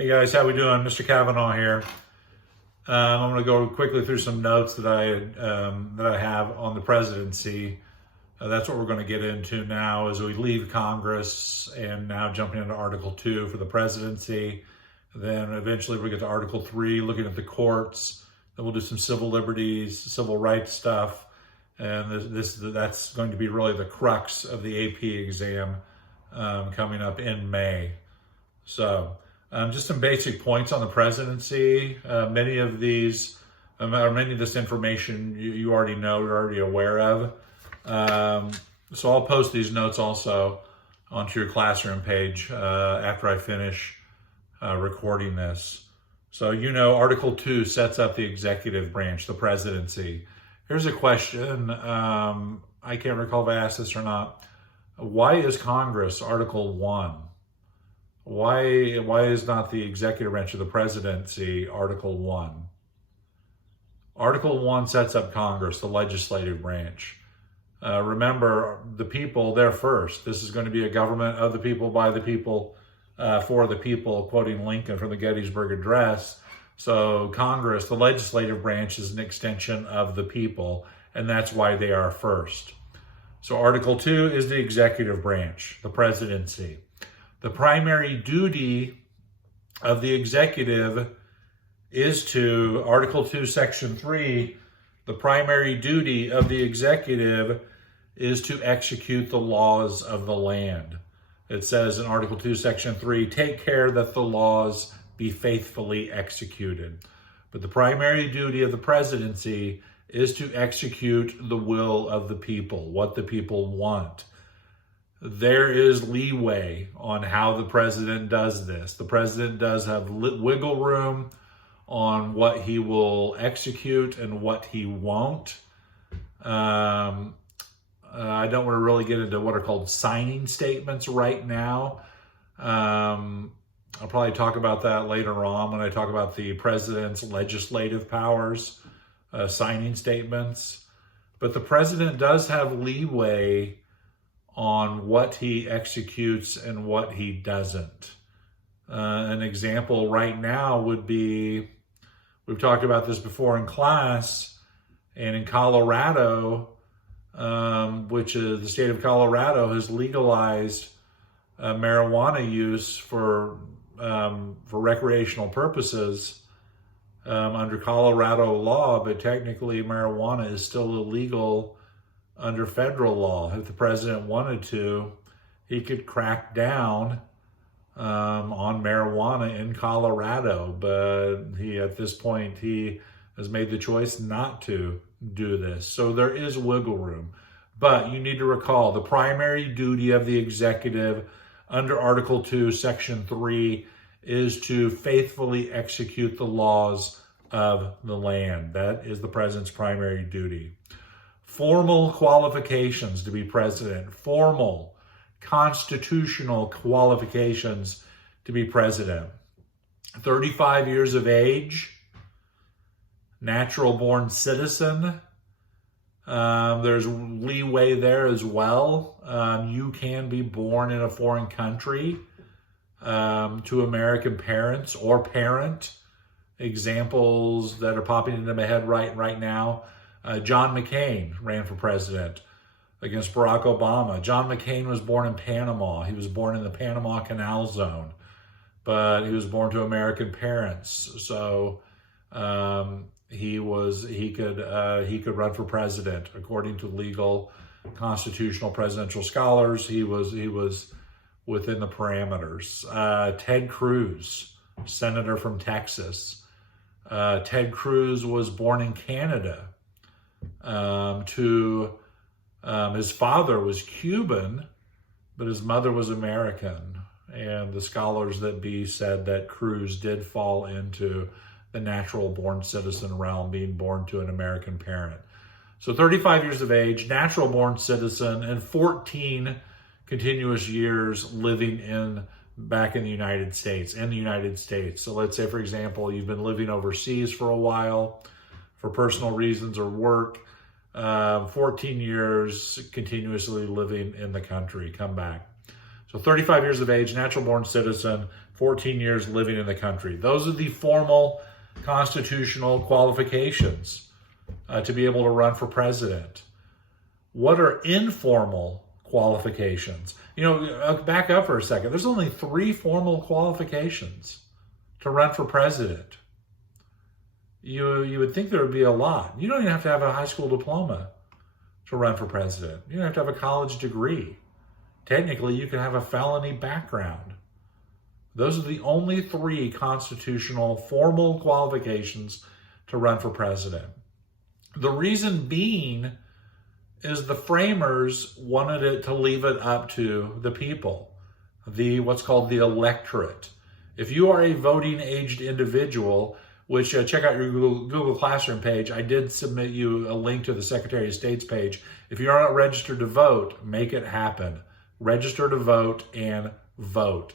Hey guys, how we doing? Mr. Kavanaugh here. I'm going to go quickly through some notes that I have on the presidency. That's what we're going to get into now as we leave Congress and now jumping into Article 2 for the presidency. Then eventually we get to Article 3, looking at the courts. Then we'll do some civil liberties, civil rights stuff. And that's going to be really the crux of the AP exam coming up in May. So just some basic points on the presidency. Many of this information you already know, you're already aware of. So I'll post these notes also onto your classroom page after I finish recording this. So Article 2 sets up the executive branch, the presidency. Here's a question. I can't recall if I asked this or not. Why is Congress Article 1? Why is not the executive branch of the presidency Article 1? Article 1 sets up Congress, the legislative branch. Remember, the people, they're first. This is going to be a government of the people, by the people, for the people, quoting Lincoln from the Gettysburg Address. So Congress, the legislative branch, is an extension of the people, and that's why they are first. So Article 2 is the executive branch, the presidency. The primary duty of the executive is to, Article 2, Section 3, the primary duty of the executive is to execute the laws of the land. It says in Article 2, Section 3, take care that the laws be faithfully executed. But the primary duty of the presidency is to execute the will of the people, what the people want. There is leeway on how the president does this. The president does have wiggle room on what he will execute and what he won't. I don't want to really get into what are called signing statements right now. I'll probably talk about that later on when I talk about the president's legislative powers, signing statements. But the president does have leeway on what he executes and what he doesn't. An example right now would be, we've talked about this before in class, and in Colorado, which is the state of Colorado, has legalized marijuana use for recreational purposes under Colorado law, but technically marijuana is still illegal under federal law. If the president wanted to, he could crack down on marijuana in Colorado, but at this point, he has made the choice not to do this. So there is wiggle room. But you need to recall the primary duty of the executive under Article 2, Section 3 is to faithfully execute the laws of the land. That is the president's primary duty. Formal qualifications to be president, formal constitutional qualifications to be president. 35 years of age, natural born citizen. There's leeway there as well. You can be born in a foreign country to American parents or parent. Examples that are popping into my head right now. John McCain ran for president against Barack Obama. John McCain was born in Panama. He was born in the Panama Canal Zone, but he was born to American parents. So he could run for president according to legal, constitutional, presidential scholars. He was within the parameters. Ted Cruz, senator from Texas. Ted Cruz was born in Canada. His father was Cuban, but his mother was American. And the scholars that be said that Cruz did fall into the natural born citizen realm, being born to an American parent. So 35 years of age, natural born citizen, and 14 continuous years living back in the United States, So let's say, for example, you've been living overseas for a while for personal reasons or work, 14 years continuously living in the country, come back. So 35 years of age, natural born citizen, 14 years living in the country. Those are the formal constitutional qualifications to be able to run for president. What are informal qualifications? Back up for a second. There's only 3 formal qualifications to run for president. You would think there would be a lot. You don't even have to have a high school diploma to run for president. You don't have to have a college degree. Technically, you can have a felony background. Those are the only 3 constitutional formal qualifications to run for president. The reason being is the framers wanted it to leave it up to the people, what's called the electorate. If you are a voting aged individual, which check out your Google Classroom page, I did submit you a link to the Secretary of State's page. If you're not registered to vote, make it happen. Register to vote and vote.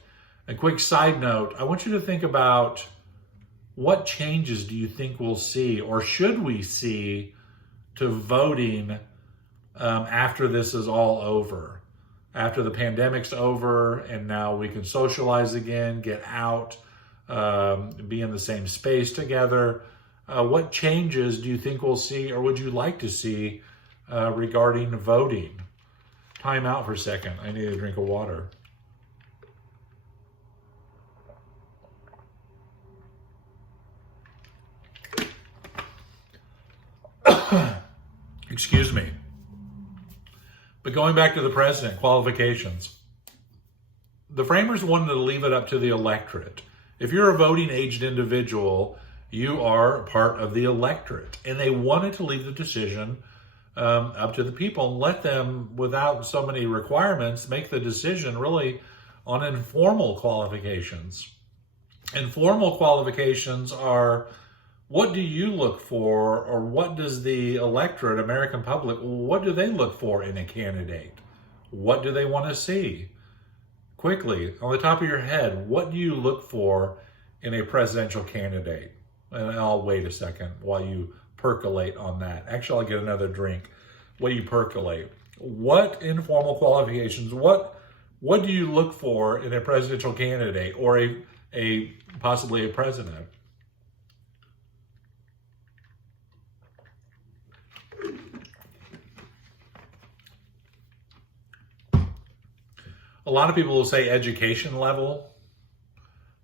A quick side note, I want you to think about what changes do you think we'll see or should we see to voting after this is all over, after the pandemic's over and now we can socialize again, get out, be in the same space together. What changes do you think we'll see or would you like to see regarding voting? Time out for a second. I need a drink of water. Excuse me. But going back to the president, qualifications. The framers wanted to leave it up to the electorate. If you're a voting aged individual, you are part of the electorate. And they wanted to leave the decision up to the people and let them, without so many requirements, make the decision really on informal qualifications. Informal qualifications are, what do you look for, or what does the electorate, American public, what do they look for in a candidate? What do they want to see? Quickly, on the top of your head, what do you look for in a presidential candidate? And I'll wait a second while you percolate on that. Actually, I'll get another drink while you percolate. What informal qualifications, what do you look for in a presidential candidate or a possibly a president? A lot of people will say education level.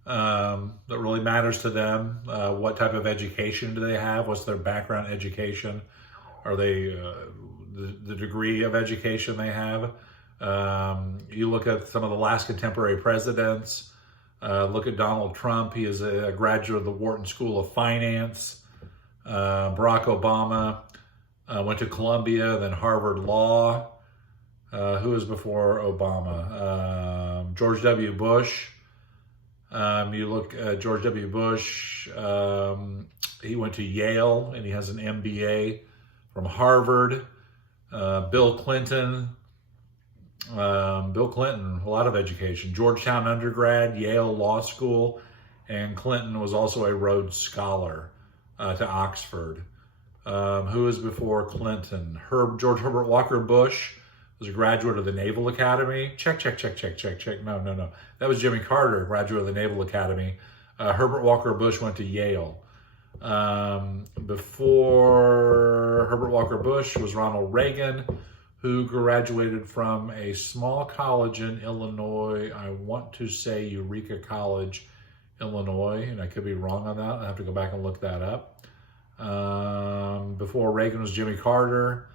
That really matters to them. What type of education do they have? What's their background education? Are they the degree of education they have? You look at some of the last contemporary presidents. Look at Donald Trump. He is a graduate of the Wharton School of Finance. Barack Obama went to Columbia, then Harvard Law. Who was before Obama? George W. Bush. You look at George W. Bush, he went to Yale and he has an MBA from Harvard. Bill Clinton, a lot of education. Georgetown undergrad, Yale Law School, and Clinton was also a Rhodes Scholar to Oxford. Who was before Clinton? George Herbert Walker Bush was a graduate of the Naval Academy. Check. No. That was Jimmy Carter, graduate of the Naval Academy. Herbert Walker Bush went to Yale. Before Herbert Walker Bush was Ronald Reagan, who graduated from a small college in Illinois. I want to say Eureka College, Illinois, and I could be wrong on that. I have to go back and look that up. Before Reagan was Jimmy Carter.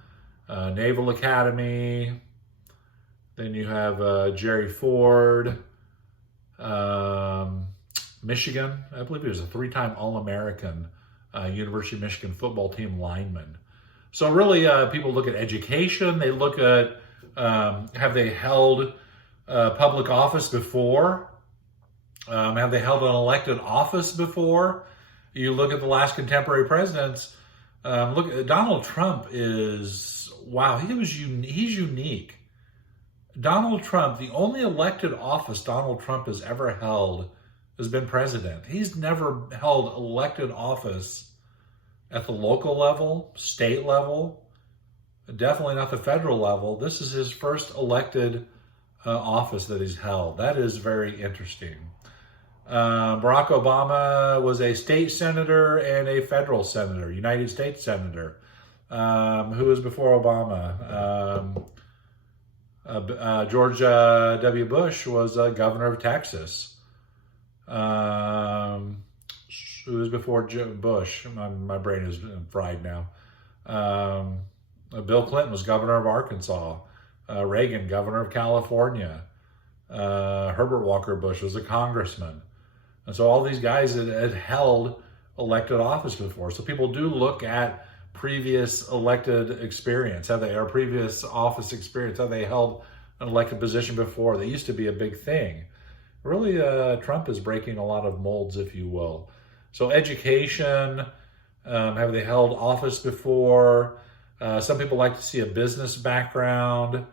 Naval Academy. Then you have Jerry Ford, Michigan. I believe he was a 3-time All-American University of Michigan football team lineman. So really, people look at education. They look at have they held public office before? Have they held an elected office before? You look at the last contemporary presidents. Look, Donald Trump is. Wow, he's unique. Donald Trump, the only elected office Donald Trump has ever held has been president. He's never held elected office at the local level, state level, definitely not the federal level. This is his first elected office that he's held. That is very interesting. Barack Obama was a state senator and a federal senator, United States senator. Who was before Obama? George W. Bush was governor of Texas. Who was before Bush? My brain is fried now. Bill Clinton was governor of Arkansas. Reagan, governor of California. Herbert Walker Bush was a congressman. And so all these guys had held elected office before. So people do look at previous elected experience, or previous office experience, have they held an elected position before. That used to be a big thing. Really, Trump is breaking a lot of molds, if you will. So education, have they held office before? Some people like to see a business background.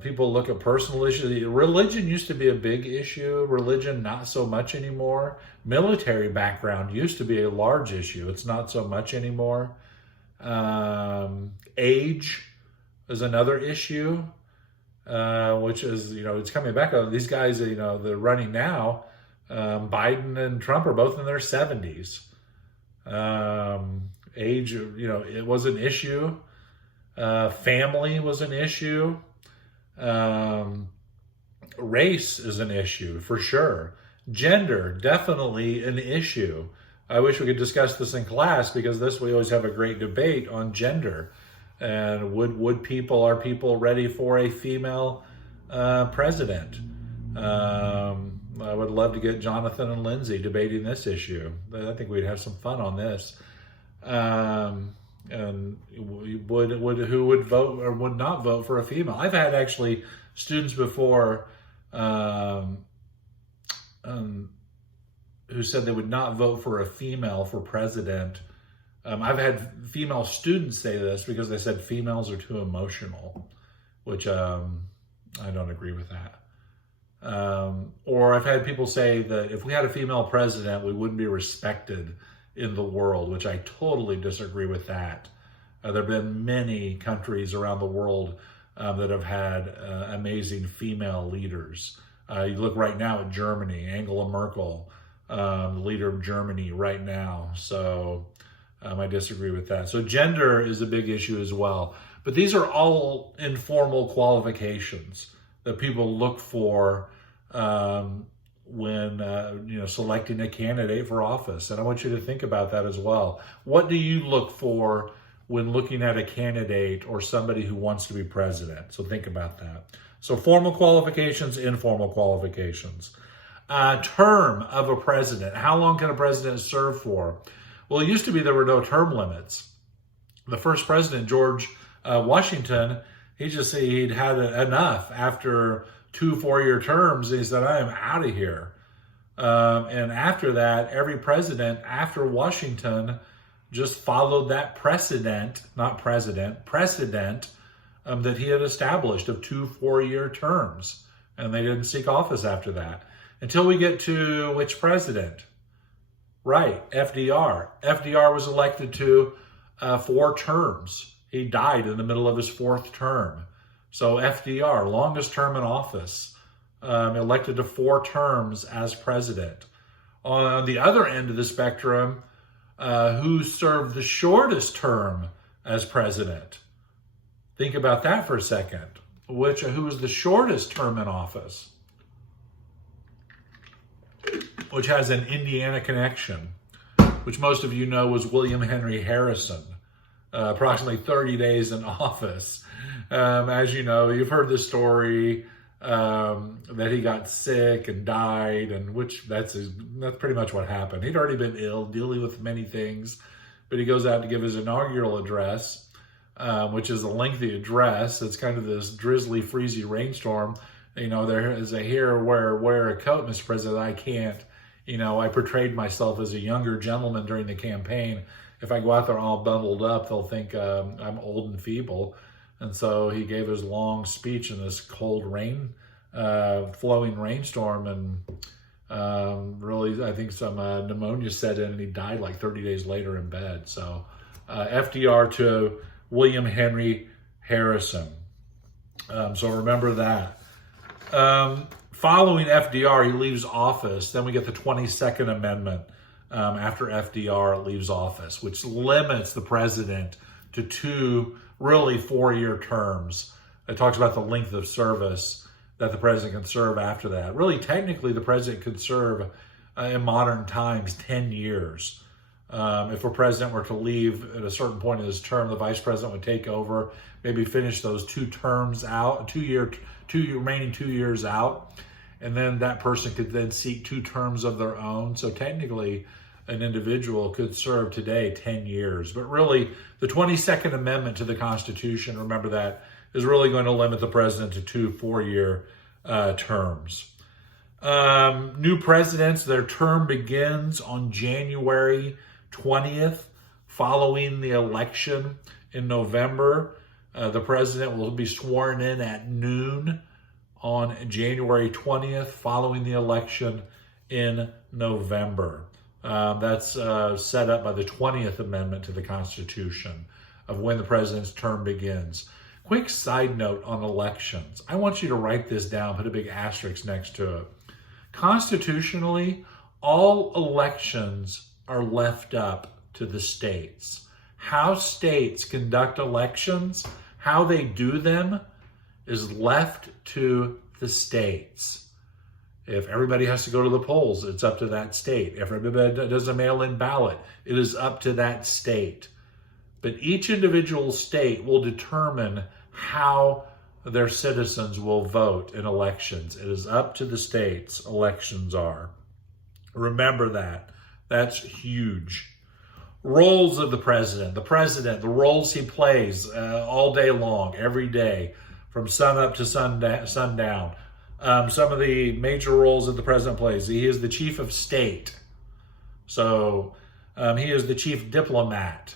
People look at personal issues. Religion used to be a big issue. Religion, not so much anymore. Military background used to be a large issue. It's not so much anymore. Age is another issue, which is, it's coming back. These guys, they're running now. Biden and Trump are both in their 70s. Age, it was an issue. Family was an issue. Race is an issue for sure. Gender, definitely an issue. I wish we could discuss this in class, because we always have a great debate on gender. And are people ready for a female president? I would love to get Jonathan and Lindsay debating this issue. I think we'd have some fun on this. And who would vote or would not vote for a female? I've had actually students before who said they would not vote for a female for president. I've had female students say this because they said females are too emotional, which I don't agree with that. Or I've had people say that if we had a female president, we wouldn't be respected in the world, which I totally disagree with that. There have been many countries around the world that have had amazing female leaders. You look right now at Germany, Angela Merkel, the leader of Germany right now. So I disagree with that. So gender is a big issue as well. But these are all informal qualifications that people look for when selecting a candidate for office. And I want you to think about that as well. What do you look for when looking at a candidate or somebody who wants to be president? So think about that. So formal qualifications, informal qualifications. Term of a president. How long can a president serve for? Well, it used to be there were no term limits. The first president, George Washington, he'd had enough after 2 4-year terms. He said, I am out of here. And after that, every president after Washington just followed that precedent that he had established of 2 4-year terms. And they didn't seek office after that. Until we get to which president? Right, FDR. FDR was elected to 4 terms. He died in the middle of his 4th term. So FDR, longest term in office, elected to 4 terms as president. On the other end of the spectrum, who served the shortest term as president? Think about that for a second. Who was the shortest term in office? Which has an Indiana connection, which most of you know was William Henry Harrison, approximately 30 days in office. As you know, you've heard the story that he got sick and died, and that's pretty much what happened. He'd already been ill, dealing with many things, but he goes out to give his inaugural address, which is a lengthy address. It's kind of this drizzly, freezy rainstorm. There is a wear a coat, Mr. President. I can't. I portrayed myself as a younger gentleman during the campaign. If I go out there all bundled up, they'll think I'm old and feeble. And so he gave his long speech in this cold rain, flowing rainstorm. And really, I think some pneumonia set in and he died like 30 days later in bed. So FDR to William Henry Harrison. So remember that. Following FDR, he leaves office. Then we get the 22nd Amendment after FDR leaves office, which limits the president to 2 really 4-year terms. It talks about the length of service that the president can serve after that. Really, technically, the president could serve in modern times 10 years. If a president were to leave at a certain point in his term, the vice president would take over, maybe finish those 2 terms out, remaining 2 years out, and then that person could then seek 2 terms of their own. So technically, an individual could serve today 10 years. But really, the 22nd Amendment to the Constitution, remember that, is really going to limit the president to 2 4-year terms. New presidents, their term begins on January 20th, following the election in November. The president will be sworn in at noon on January 20th, following the election in November. That's set up by the 20th Amendment to the Constitution of when the president's term begins. Quick side note on elections. I want you to write this down, put a big asterisk next to it. Constitutionally, all elections are left up to the states. How states conduct elections, how they do them, is left to the states. If everybody has to go to the polls, it's up to that state. If everybody does a mail-in ballot, it is up to that state. But each individual state will determine how their citizens will vote in elections. It is up to the states, elections are. Remember that. That's huge. Roles of the president. The roles he plays all day long, every day, from sun up to sundown. Some of the major roles that the president plays. He is the chief of state. So he is the chief diplomat.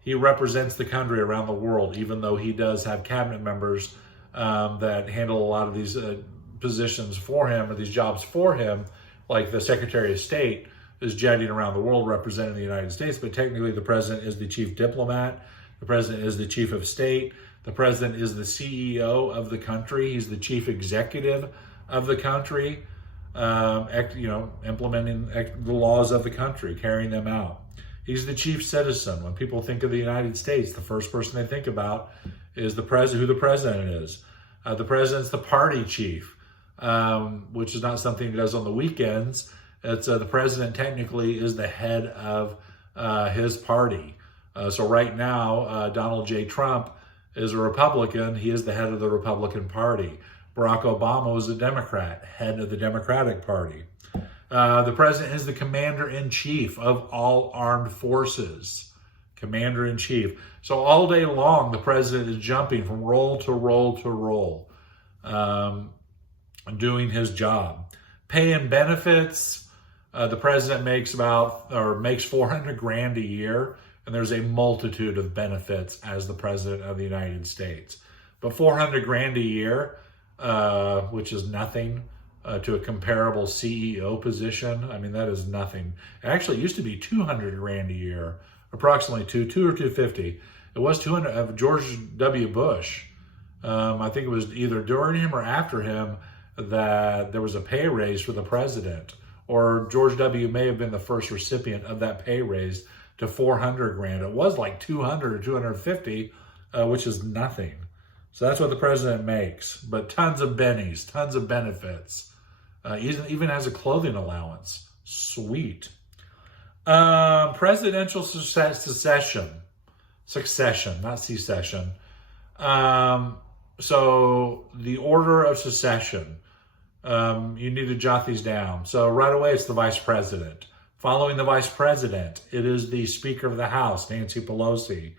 He represents the country around the world, even though he does have cabinet members that handle a lot of these positions for him, or these jobs for him, like the Secretary of State is jetting around the world representing the United States. But technically, the president is the chief diplomat. The president is the chief of state. The president is the CEO of the country. He's the chief executive of the country, implementing the laws of the country, carrying them out. He's the chief citizen. When people think of the United States, the first person they think about is who the president is. The president's the party chief, which is not something he does on the weekends. It's the president technically is the head of his party. So right now, Donald J. Trump is a Republican. He is the head of the Republican Party. Barack Obama was a Democrat, head of the Democratic Party. The president is the commander-in-chief of all armed forces. Commander-in-chief. So all day long, the president is jumping from role to role to role, doing his job. Pay and benefits. The president makes $400,000 a year, and there's a multitude of benefits as the president of the United States. But $400,000 a year, which is nothing to a comparable CEO position. I mean, that is nothing. Actually, it used to be $200,000 a year, approximately two or 250. It was 200 of George W. Bush. I think it was either during him or after him that there was a pay raise for the president, or George W. may have been the first recipient of that pay raise to $400,000. It was like 200 or 250, which is nothing. So that's what the president makes. But tons of bennies, tons of benefits. Even has a clothing allowance. Sweet. Presidential succession, not secession. So the order of succession. You need to jot these down. So right away, it's the vice president. Following the vice president, it is the Speaker of the House, Nancy Pelosi.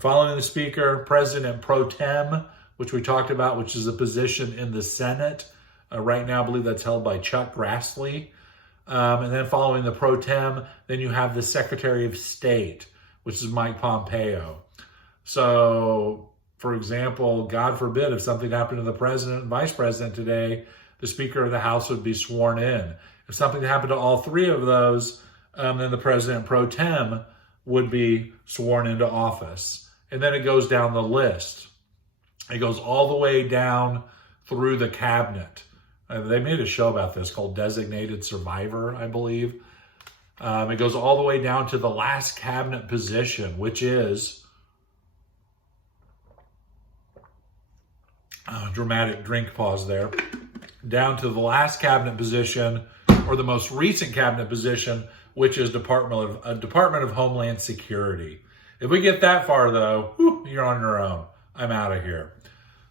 Following the Speaker, President Pro Tem, which we talked about, which is a position in the Senate. Right now, I believe that's held by Chuck Grassley. And then following the Pro Tem, then you have the Secretary of State, which is Mike Pompeo. So, for example, God forbid, if something happened to the president and vice president today, the Speaker of the House would be sworn in. If something happened to all three of those, then the President Pro Tem would be sworn into office. And then it goes down the list. It goes all the way down through the cabinet. They made a show about this called Designated Survivor, I believe. It goes all the way down to the last cabinet position, which is dramatic drink pause there. Down to the last cabinet position, or the most recent cabinet position, which is Department of Homeland Security. If we get that far, though, whew, you're on your own. I'm out of here.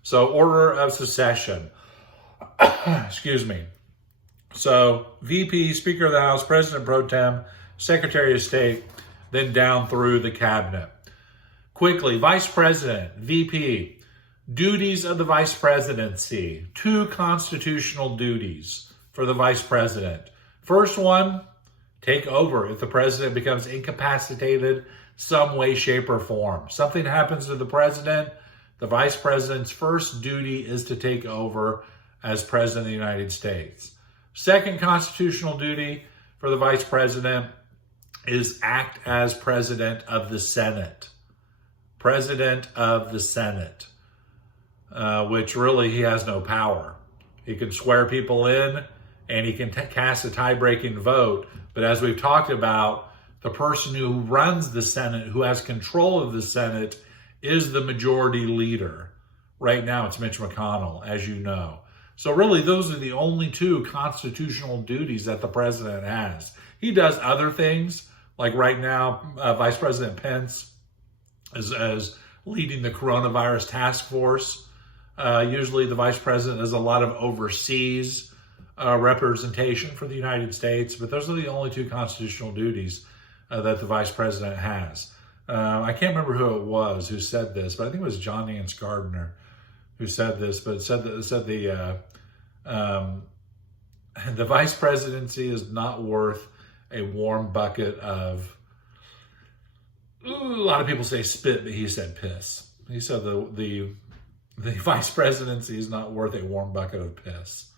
So, order of succession. Excuse me. So, VP, Speaker of the House, President Pro Tem, Secretary of State, then down through the cabinet. Quickly, Vice President, VP, duties of the Vice Presidency. 2 constitutional duties for the Vice President. First one, take over if the President becomes incapacitated some way, shape, or form. Something happens to the President, the Vice President's first duty is to take over as President of the United States. Second constitutional duty for the Vice President is act as President of the Senate. President of the Senate, which really he has no power. He can swear people in and he can cast a tie-breaking vote. But as we've talked about, the person who runs the Senate, who has control of the Senate, is the majority leader. Right now, it's Mitch McConnell, as you know. So really, those are the only 2 constitutional duties that the president has. He does other things, like right now, Vice President Pence is leading the coronavirus task force. Usually the vice president does a lot of overseas representation for the United States, but those are the only 2 constitutional duties that the vice president has. I can't remember who it was who said this, but I think it was John Nance Gardner who said this, but said the vice presidency is not worth a warm bucket of, a lot of people say spit, but he said piss. He said the vice presidency is not worth a warm bucket of piss,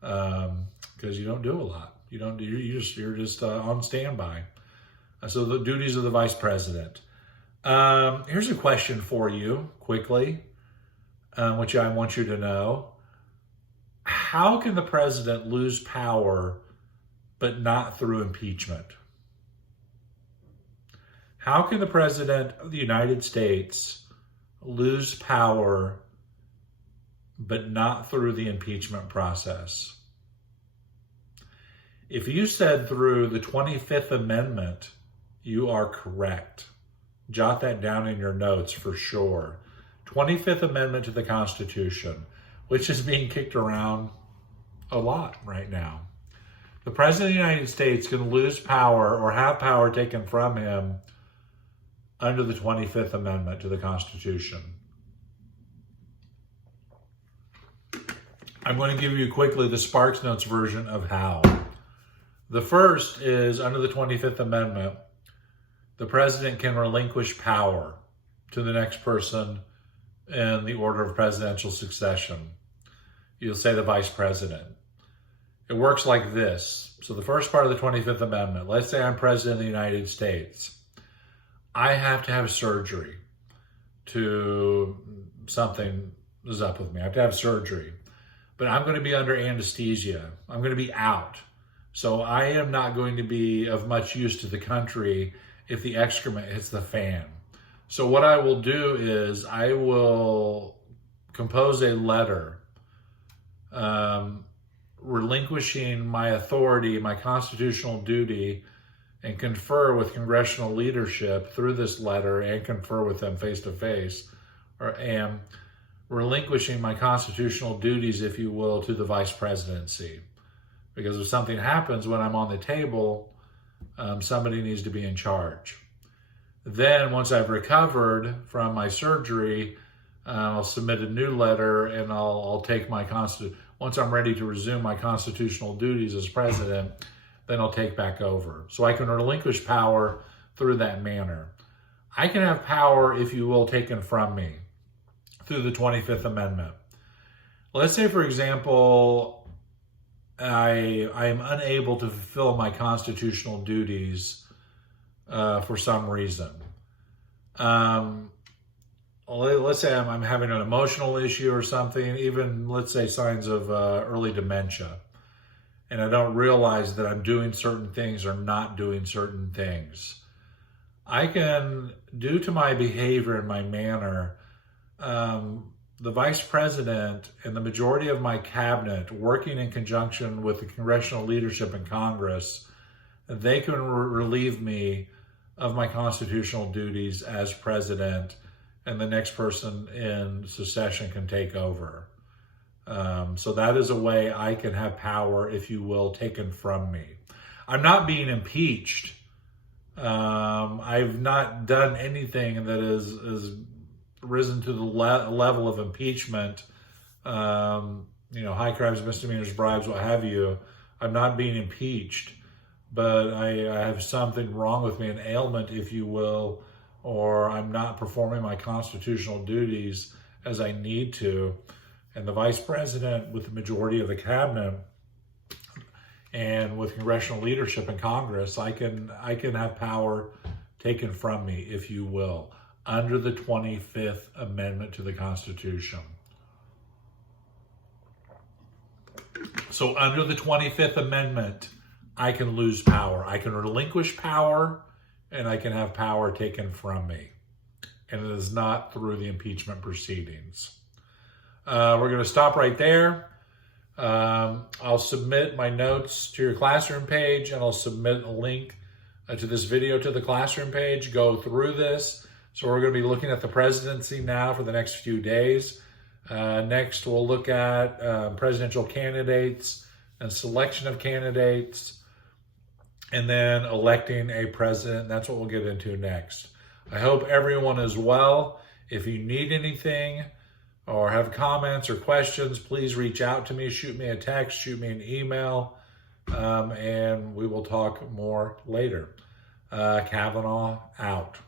because you don't do a lot. You're just on standby. So the duties of the vice president. Here's a question for you quickly, which I want you to know. How can the president lose power but not through impeachment? How can the president of the United States lose power but not through the impeachment process? If you said through the 25th Amendment, you are correct. Jot that down in your notes for sure. 25th Amendment to the Constitution, which is being kicked around a lot right now. The President of the United States can lose power or have power taken from him under the 25th Amendment to the Constitution. I'm going to give you quickly the Sparks Notes version of how. The first is under the 25th Amendment, the president can relinquish power to the next person in the order of presidential succession. You'll say the vice president. It works like this. So the first part of the 25th Amendment, let's say I'm president of the United States. I have to have surgery to something is up with me. I have to have surgery. But I'm going to be under anesthesia. I'm going to be out. So I am not going to be of much use to the country if the excrement hits the fan. So what I will do is I will compose a letter relinquishing my authority, my constitutional duty, and confer with congressional leadership through this letter and confer with them face to face, and relinquishing my constitutional duties, if you will, to the vice presidency. Because if something happens when I'm on the table, somebody needs to be in charge. Then once I've recovered from my surgery, I'll submit a new letter and I'll take my once I'm ready to resume my constitutional duties as president, then I'll take back over. So I can relinquish power through that manner. I can have power, if you will, taken from me through the 25th Amendment. Let's say, for example, I am unable to fulfill my constitutional duties for some reason. let's say I'm having an emotional issue or something, even let's say signs of early dementia, and I don't realize that I'm doing certain things or not doing certain things, I can, due to my behavior and my manner, the vice president and the majority of my cabinet, working in conjunction with the congressional leadership in Congress, they can relieve me of my constitutional duties as president, and the next person in succession can take over. So that is a way I can have power, if you will, taken from me. I'm not being impeached. I've not done anything that is risen to the level of impeachment, high crimes, misdemeanors, bribes, what have you. I'm not being impeached, but I have something wrong with me, an ailment, if you will, or I'm not performing my constitutional duties as I need to. And the vice president, with the majority of the cabinet and with congressional leadership in Congress, I can have power taken from me, if you will, under the 25th Amendment to the Constitution. So under the 25th Amendment, I can lose power. I can relinquish power, and I can have power taken from me. And it is not through the impeachment proceedings. We're going to stop right there. I'll submit my notes to your classroom page, and I'll submit a link to this video to the classroom page. Go through this. So we're going to be looking at the presidency now for the next few days. Next, we'll look at presidential candidates and selection of candidates, and then electing a president. That's what we'll get into next. I hope everyone is well. If you need anything or have comments or questions, please reach out to me. Shoot me a text, shoot me an email, and we will talk more later. Kavanaugh out.